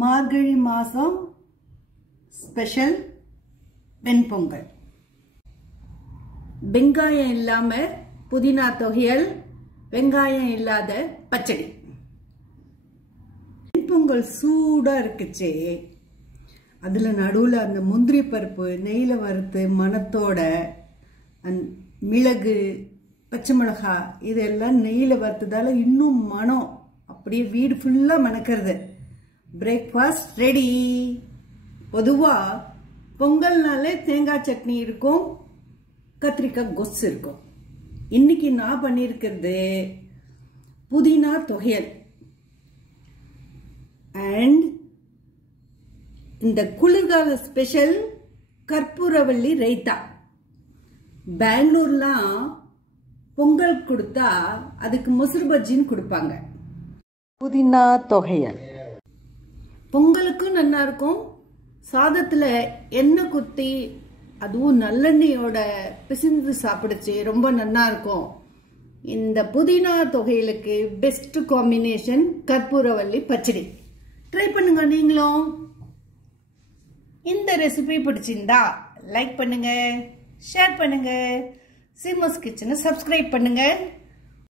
மார்கழி மாதம் ஸ்பெஷல் வெண்பொங்கல். வெங்காயம் இல்லாமல் புதினா தொகையல், வெங்காயம் இல்லாத பச்சடி. வெண்பொங்கல் சூடாக இருக்குச்சே, அதில் நடுவில் அந்த முந்திரி பருப்பு நெய்யில் வறுத்து மணத்தோட மிளகு, பச்சை மிளகா இதெல்லாம் நெய்யில் வறுத்ததால இன்னும் மனம் அப்படியே வீடு ஃபுல்லாக மணக்கிறது. Breakfast ready. பொதுவாக பொங்கல்னாலே தேங்காய் சட்னி இருக்கும், கத்திரிக்காய் கொசு இருக்கும். இன்னைக்கு நான் பண்ணியிருக்கிறது புதினா தொகையல் அண்ட் இந்த குளிர்கால ஸ்பெஷல் கற்பூரவள்ளி ரைத்தா. பெங்களூர்லாம் பொங்கல் கொடுத்தா அதுக்கு மொசரு பஜ்ஜின்னு கொடுப்பாங்க. புதினா தொகையல் பொங்கலுக்கும் நல்லா இருக்கும். சாதத்தில் எண்ணெய் குத்தி அதுவும் நல்லெண்ணெயோட பிசிந்து சாப்பிடுச்சு ரொம்ப நல்லா இருக்கும். இந்த புதினா தொகையலுக்கு பெஸ்ட் காம்பினேஷன் கற்பூரவள்ளி பச்சடி. ட்ரை பண்ணுங்க நீங்களும். இந்த ரெசிபி பிடிச்சிருந்தா லைக் பண்ணுங்க, ஷேர் பண்ணுங்க, சீமோஸ் கிச்சனை சப்ஸ்கிரைப் பண்ணுங்க.